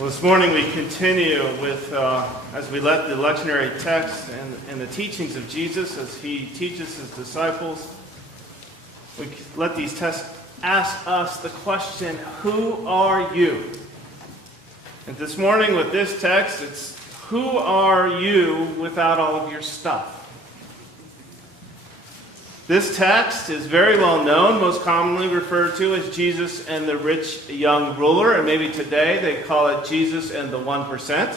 Well, this morning we continue with, as we let the lectionary text and the teachings of Jesus as he teaches his disciples, we let these texts ask us the question, who are you? And this morning with this text, it's, who are you without all of your stuff? This text is very well known, most commonly referred to as Jesus and the rich young ruler, and maybe today they call it Jesus and the 1%.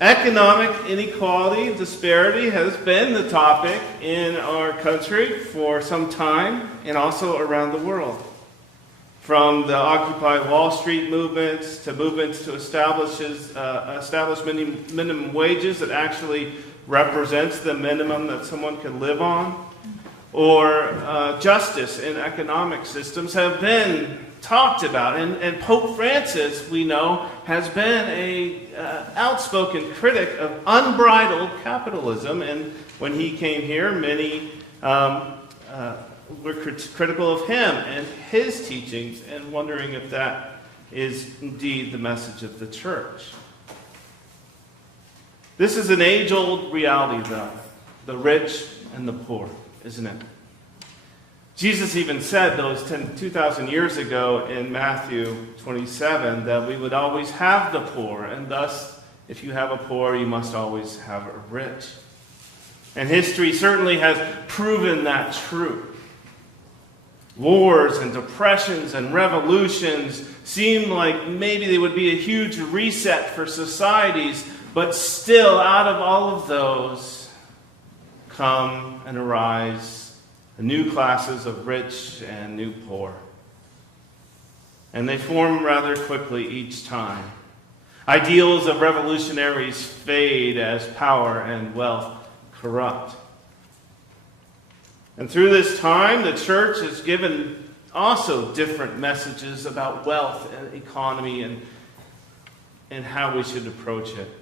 Economic inequality and disparity has been the topic in our country for some time and also around the world. From the Occupy Wall Street movements to establish minimum wages that actually represents the minimum that someone can live on, or justice in economic systems have been talked about. And Pope Francis, we know, has been an outspoken critic of unbridled capitalism. And when he came here, many were critical of him and his teachings and wondering if that is indeed the message of the church. This is an age-old reality, though, the rich and the poor, isn't it? Jesus even said those 2,000 years ago in Matthew 27 that we would always have the poor, and thus, if you have a poor, you must always have a rich. And history certainly has proven that true. Wars and depressions and revolutions seem like maybe they would be a huge reset for societies, but still, out of all of those come and arise new classes of rich and new poor. And they form rather quickly each time. Ideals of revolutionaries fade as power and wealth corrupt. And through this time, the church has given also different messages about wealth and economy and how we should approach it.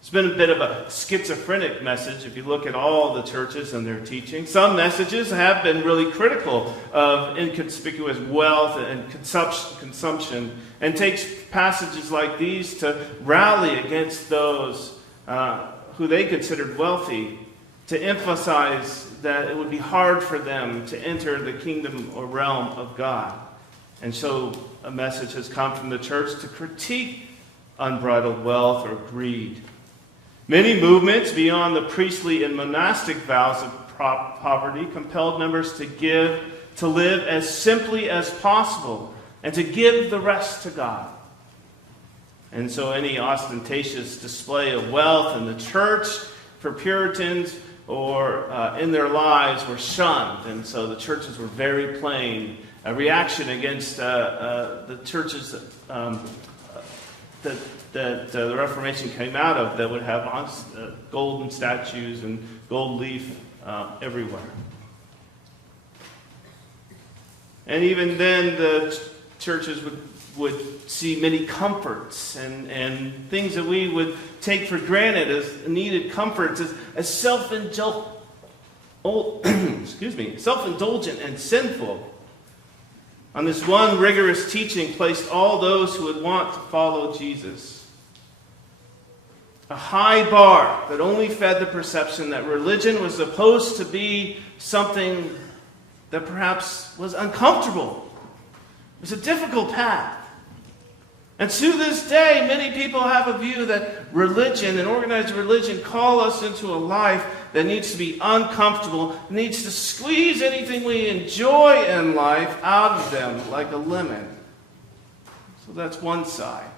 It's been a bit of a schizophrenic message if you look at all the churches and their teaching. Some messages have been really critical of inconspicuous wealth and consumption and takes passages like these to rally against those who they considered wealthy, to emphasize that it would be hard for them to enter the kingdom or realm of God. And so a message has come from the church to critique unbridled wealth or greed. Many movements beyond the priestly and monastic vows of poverty compelled members to live as simply as possible and to give the rest to God. And so any ostentatious display of wealth in the church for Puritans or in their lives were shunned. And so the churches were very plain. A reaction against the churches that the Reformation came out of that would have golden statues and gold leaf everywhere. And even then, the churches would see many comforts and things that we would take for granted as needed comforts as self-indulgent and sinful. On this one rigorous teaching placed all those who would want to follow Jesus. A high bar that only fed the perception that religion was supposed to be something that perhaps was uncomfortable. It was a difficult path. And to this day, many people have a view that religion and organized religion call us into a life that needs to be uncomfortable, needs to squeeze anything we enjoy in life out of them like a lemon. So that's one side.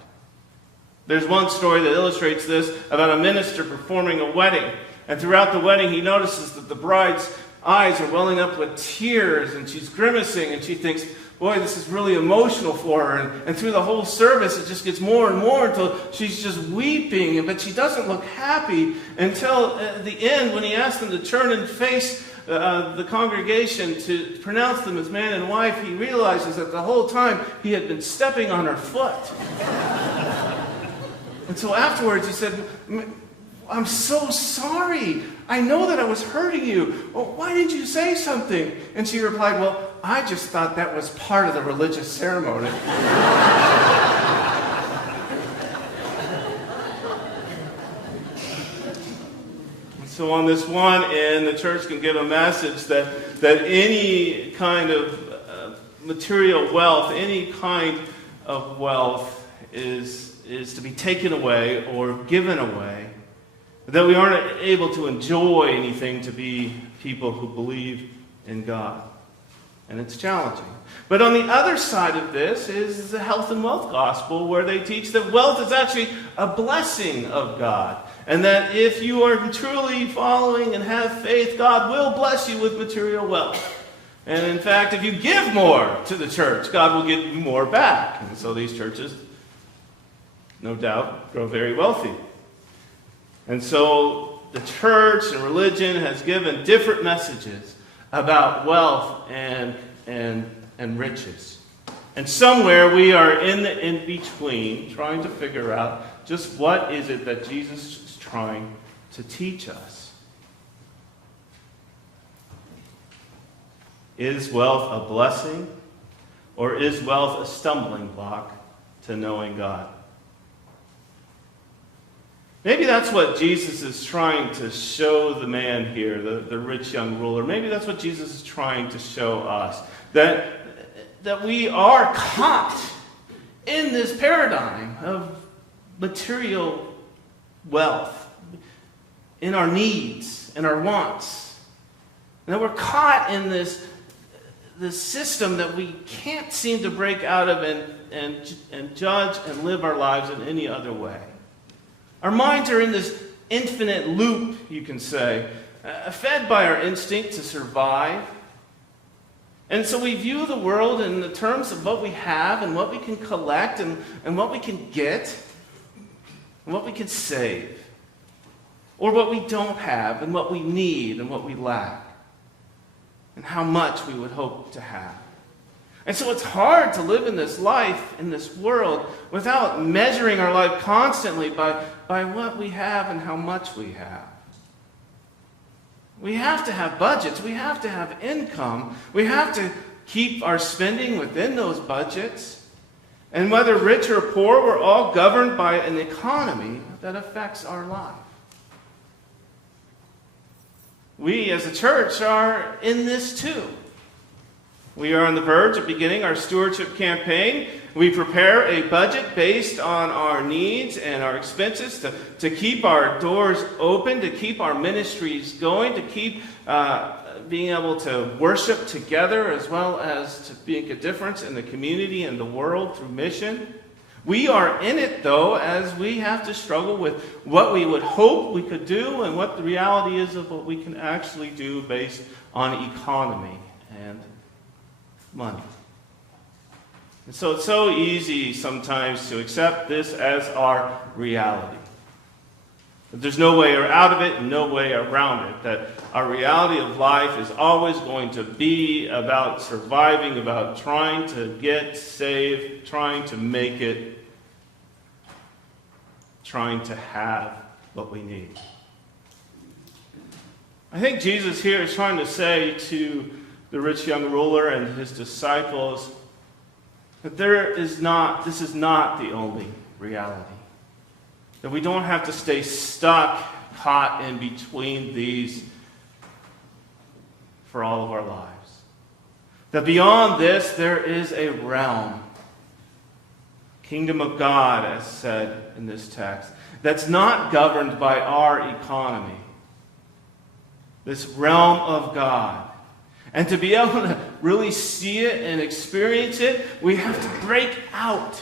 There's one story that illustrates this about a minister performing a wedding. And throughout the wedding, he notices that the bride's eyes are welling up with tears, and she's grimacing, and she thinks, boy, this is really emotional for her. And through the whole service, it just gets more and more until she's just weeping, but she doesn't look happy until at the end when he asks them to turn and face the congregation to pronounce them as man and wife. He realizes that the whole time he had been stepping on her foot. And so afterwards he said, I'm so sorry. I know that I was hurting you. Well, why didn't you say something? And she replied, well, I just thought that was part of the religious ceremony. So on this one end, the church can give a message that any kind of material wealth, any kind of wealth is to be taken away or given away. That we aren't able to enjoy anything to be people who believe in God. And it's challenging. But on the other side of this is the health and wealth gospel, where they teach that wealth is actually a blessing of God. And that if you are truly following and have faith, God will bless you with material wealth. And in fact, if you give more to the church, God will give you more back. And so these churches, no doubt, grow very wealthy. And so the church and religion has given different messages about wealth and riches. And somewhere we are in the in-between, trying to figure out just what is it that Jesus is trying to teach us. Is wealth a blessing, or is wealth a stumbling block to knowing God? Maybe that's what Jesus is trying to show the man here, the rich young ruler. Maybe that's what Jesus is trying to show us. That we are caught in this paradigm of material wealth, in our needs and our wants. And that we're caught in this system that we can't seem to break out of and judge and live our lives in any other way. Our minds are in this infinite loop, you can say, fed by our instinct to survive. And so we view the world in the terms of what we have and what we can collect and what we can get and what we can save. Or what we don't have and what we need and what we lack. And how much we would hope to have. And so it's hard to live in this life, in this world, without measuring our life constantly by what we have and how much we have. We have to have budgets. We have to have income. We have to keep our spending within those budgets. And whether rich or poor, we're all governed by an economy that affects our life. We as a church are in this too. We are on the verge of beginning our stewardship campaign. We prepare a budget based on our needs and our expenses to keep our doors open, to keep our ministries going, to keep being able to worship together as well as to make a difference in the community and the world through mission. We are in it, though, as we have to struggle with what we would hope we could do and what the reality is of what we can actually do based on economy and money. And so it's so easy sometimes to accept this as our reality. That there's no way out of it and no way around it. That our reality of life is always going to be about surviving, about trying to get saved, trying to make it, trying to have what we need. I think Jesus here is trying to say to the rich young ruler and his disciples that this is not the only reality. That we don't have to stay stuck, caught in between these for all of our lives. That beyond this, there is a realm, kingdom of God, as said in this text, that's not governed by our economy. This realm of God. And to be able to really see it and experience it, we have to break out.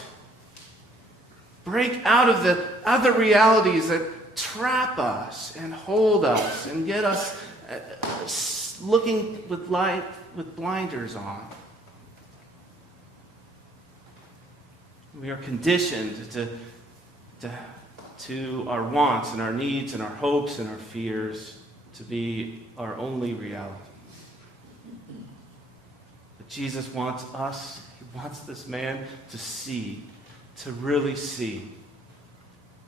Break out of the other realities that trap us and hold us and get us looking with life with blinders on. We are conditioned to our wants and our needs and our hopes and our fears to be our only reality. But Jesus wants us, he wants this man to see, to really see,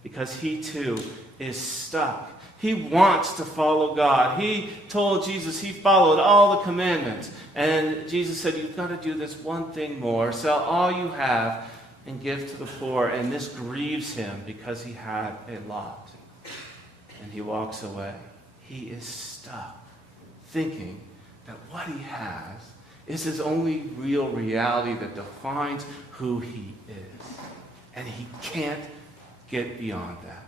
because he too is stuck. He wants to follow God. He told Jesus he followed all the commandments. And Jesus said, you've got to do this one thing more. Sell all you have and give to the poor. And this grieves him because he had a lot. And he walks away. he is stuck thinking that what he has is his only real reality that defines who he is. And he can't get beyond that.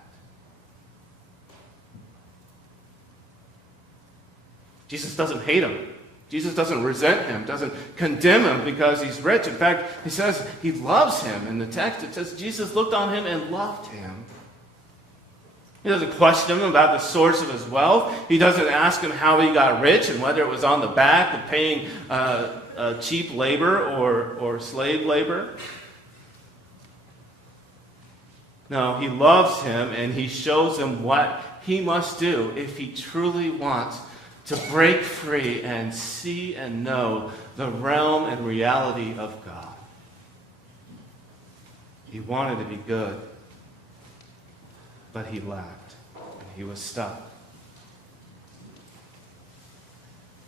Jesus doesn't hate him. Jesus doesn't resent him, doesn't condemn him because he's rich. In fact, he says he loves him. In the text, it says Jesus looked on him and loved him. He doesn't question him about the source of his wealth. He doesn't ask him how he got rich and whether it was on the back of paying cheap labor or slave labor. No, he loves him and he shows him what he must do if he truly wants to break free and see and know the realm and reality of God. He wanted to be good, but he lacked, and he was stuck.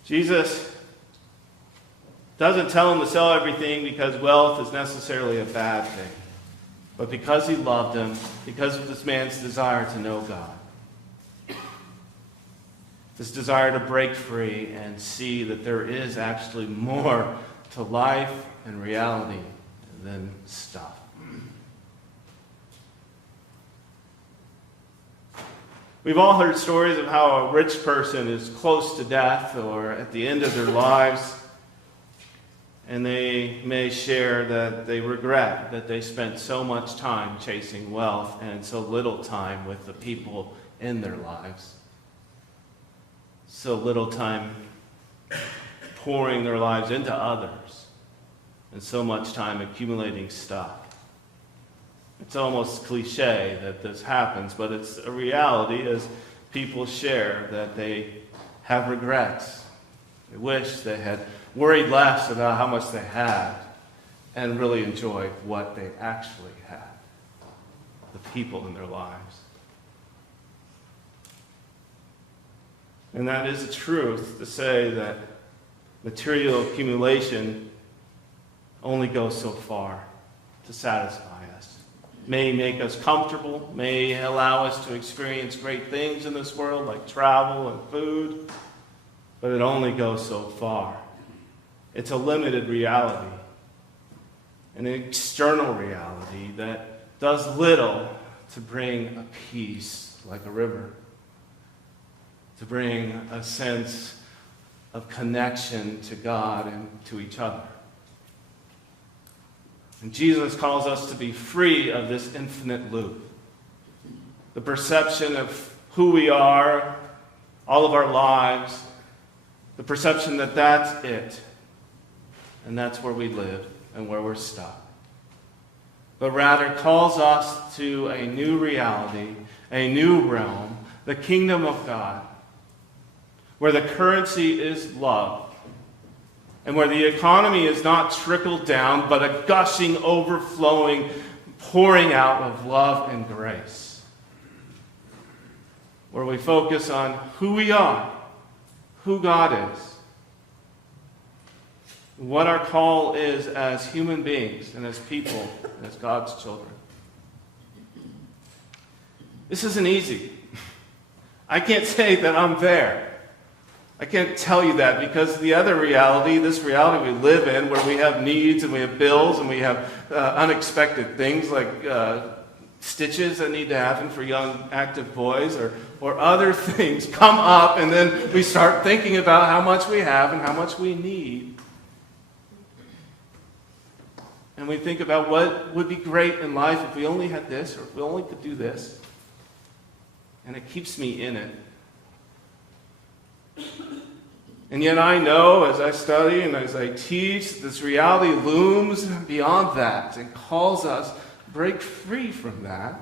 Jesus doesn't tell him to sell everything because wealth is necessarily a bad thing, but because he loved him, because of this man's desire to know God. This desire to break free and see that there is actually more to life and reality than stuff. We've all heard stories of how a rich person is close to death or at the end of their lives, and they may share that they regret that they spent so much time chasing wealth and so little time with the people in their lives. So little time pouring their lives into others, and so much time accumulating stuff. It's almost cliche that this happens, but it's a reality as people share that they have regrets. They wish they had worried less about how much they had and really enjoyed what they actually had, the people in their lives. And that is the truth to say that material accumulation only goes so far to satisfy us. May make us comfortable, may allow us to experience great things in this world like travel and food, but it only goes so far. It's a limited reality, an external reality that does little to bring a peace like a river, to bring a sense of connection to God and to each other. And Jesus calls us to be free of this infinite loop. The perception of who we are, all of our lives, the perception that that's it, and that's where we live and where we're stuck. But rather calls us to a new reality, a new realm, the kingdom of God, where the currency is love, and where the economy is not trickled down, but a gushing, overflowing, pouring out of love and grace. Where we focus on who we are, who God is, what our call is as human beings and as people, and as God's children. This isn't easy. I can't say that I'm there. I can't tell you that because the other reality, this reality we live in, where we have needs and we have bills and we have unexpected things like stitches that need to happen for young active boys or other things come up, and then we start thinking about how much we have and how much we need. And we think about what would be great in life if we only had this or if we only could do this. And it keeps me in it. And yet I know as I study and as I teach, this reality looms beyond that and calls us to break free from that.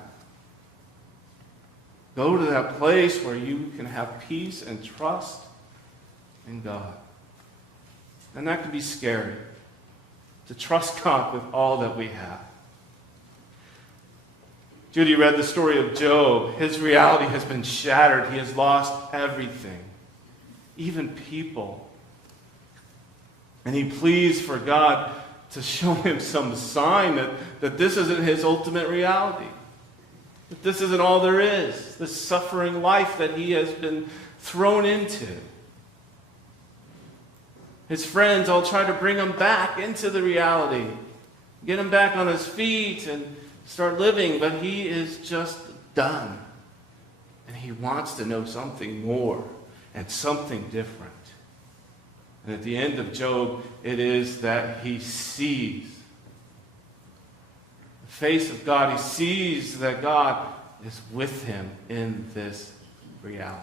Go to that place where you can have peace and trust in God. And that can be scary, to trust God with all that we have. Judy read the story of Job. His reality has been shattered. He has lost everything. Even people. And he pleads for God to show him some sign that this isn't his ultimate reality. That this isn't all there is. This suffering life that he has been thrown into. His friends all try to bring him back into the reality, get him back on his feet and start living, but he is just done. And he wants to know something more and something different. And at the end of Job, it is that he sees the face of God. He sees that God is with him in this reality.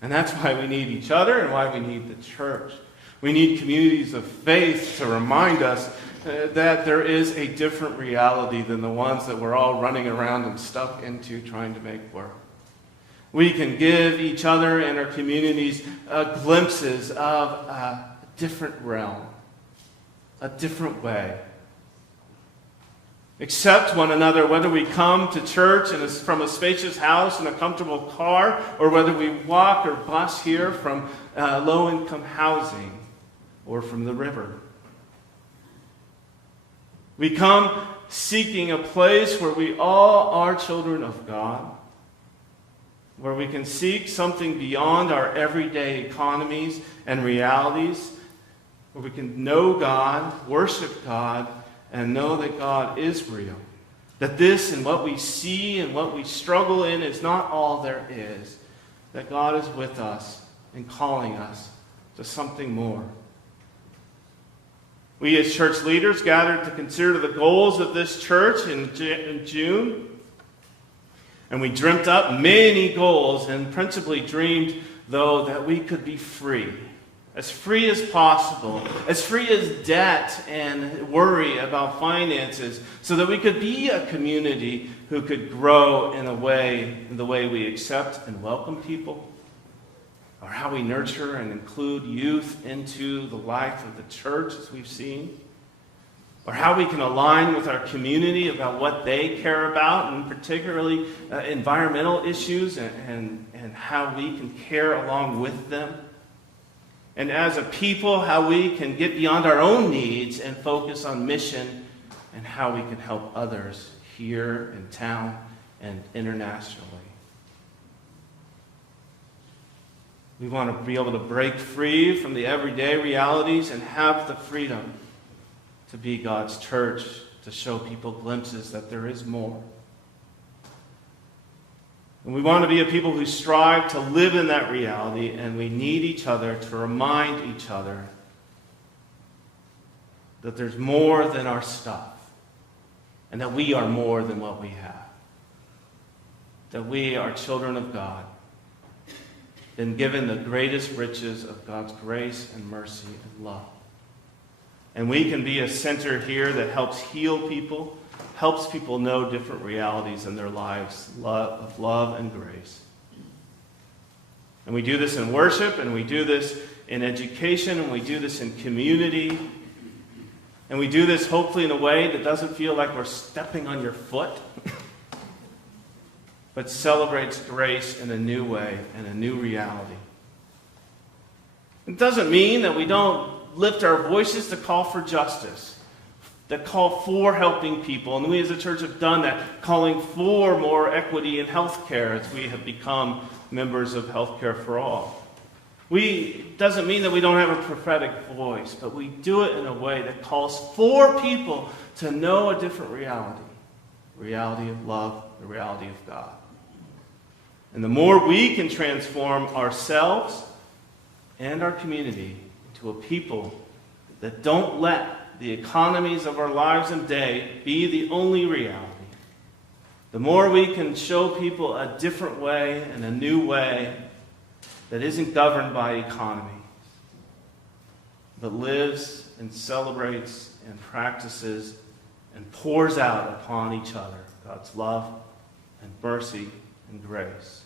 And that's why we need each other and why we need the church. We need communities of faith to remind us that there is a different reality than the ones that we're all running around and stuck into trying to make work. We can give each other and our communities glimpses of a different realm, a different way. Accept one another, whether we come to church from a spacious house in a comfortable car, or whether we walk or bus here from low-income housing or from the river. We come seeking a place where we all are children of God, where we can seek something beyond our everyday economies and realities, where we can know God, worship God, and know that God is real. That this and what we see and what we struggle in is not all there is. That God is with us and calling us to something more. We as church leaders gathered to consider the goals of this church in June. And we dreamt up many goals and principally dreamed, though, that we could be free as possible, as free as debt and worry about finances, so that we could be a community who could grow in the way we accept and welcome people, or how we nurture and include youth into the life of the church, as we've seen, or how we can align with our community about what they care about, and particularly environmental issues, and how we can care along with them. And as a people, how we can get beyond our own needs and focus on mission, and how we can help others here in town and internationally. We want to be able to break free from the everyday realities and have the freedom to be God's church, to show people glimpses that there is more. And we want to be a people who strive to live in that reality, and we need each other to remind each other that there's more than our stuff, and that we are more than what we have. That we are children of God, been given the greatest riches of God's grace and mercy and love. And we can be a center here that helps heal people, helps people know different realities in their lives of love and grace. And we do this in worship, and we do this in education, and we do this in community. And we do this hopefully in a way that doesn't feel like we're stepping on your foot, but celebrates grace in a new way and a new reality. It doesn't mean that we don't lift our voices to call for justice, that call for helping people. And we as a church have done that, calling for more equity in health care as we have become members of Health Care for All. Doesn't mean that we don't have a prophetic voice, but we do it in a way that calls for people to know a different reality. The reality of love, the reality of God. And the more we can transform ourselves and our community into a people that don't let the economies of our lives and day be the only reality, the more we can show people a different way and a new way that isn't governed by economy, but lives and celebrates and practices and pours out upon each other God's love and mercy and grace,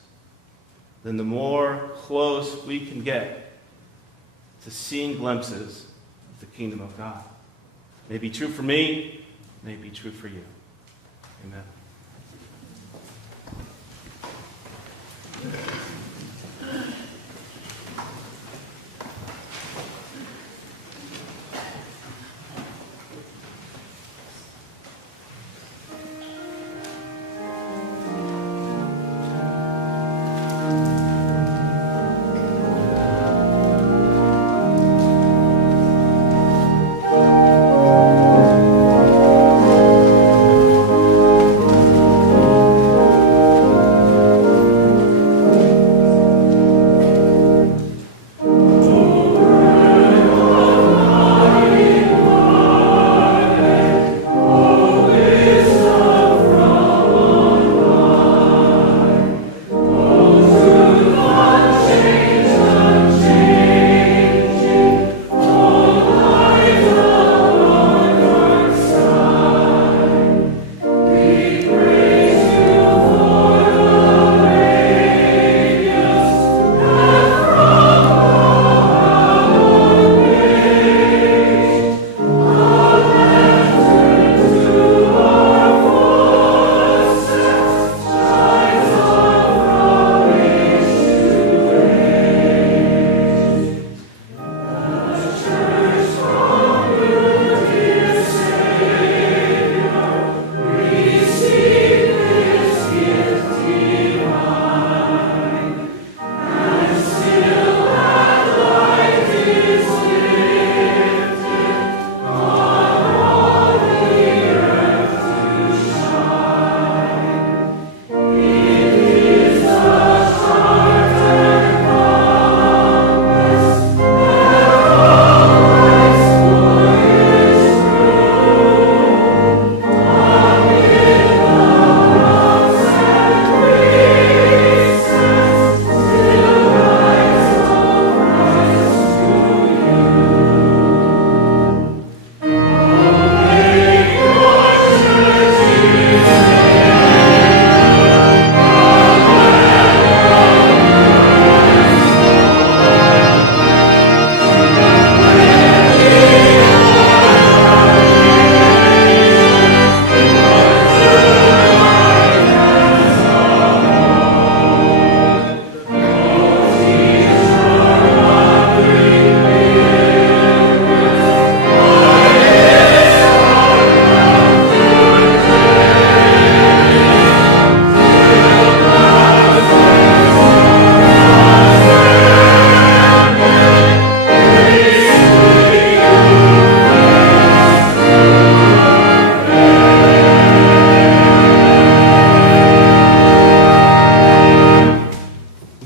then the more close we can get to seeing glimpses of the kingdom of God. May be true for me, may be true for you. Amen.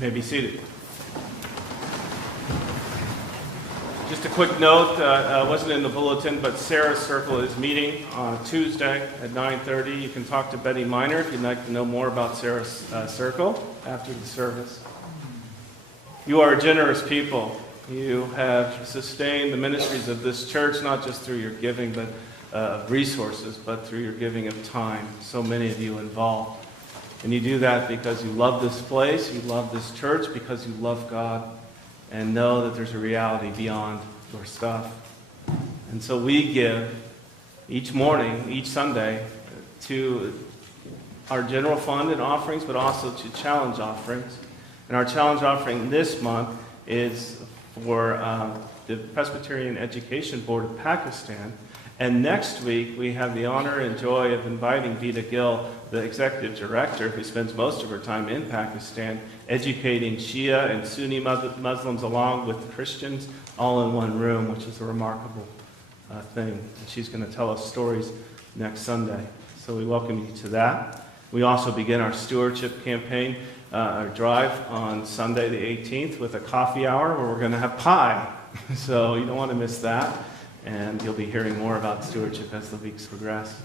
You may be seated. Just a quick note, wasn't in the bulletin, but Sarah's Circle is meeting on Tuesday at 9:30. You can talk to Betty Miner if you'd like to know more about Sarah's Circle after the service. You are a generous people. You have sustained the ministries of this church, not just through your giving of resources, but through your giving of time. So many of you involved. And you do that because you love this place, you love this church, because you love God, and know that there's a reality beyond your stuff. And so we give each morning, each Sunday, to our general fund and offerings, but also to challenge offerings. And our challenge offering this month is for the Presbyterian Education Board of Pakistan. And next week, we have the honor and joy of inviting Vida Gill, the executive director, who spends most of her time in Pakistan, educating Shia and Sunni Muslims along with Christians all in one room, which is a remarkable thing. And she's going to tell us stories next Sunday. So we welcome you to that. We also begin our stewardship campaign, our drive on Sunday the 18th with a coffee hour where we're going to have pie. So you don't want to miss that. And you'll be hearing more about stewardship as the weeks progress.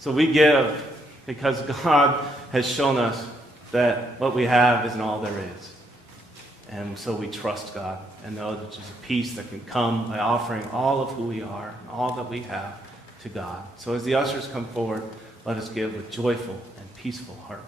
So we give because God has shown us that what we have isn't all there is. And so we trust God and know that there's a peace that can come by offering all of who we are and all that we have to God. So as the ushers come forward, let us give with joyful and peaceful heart.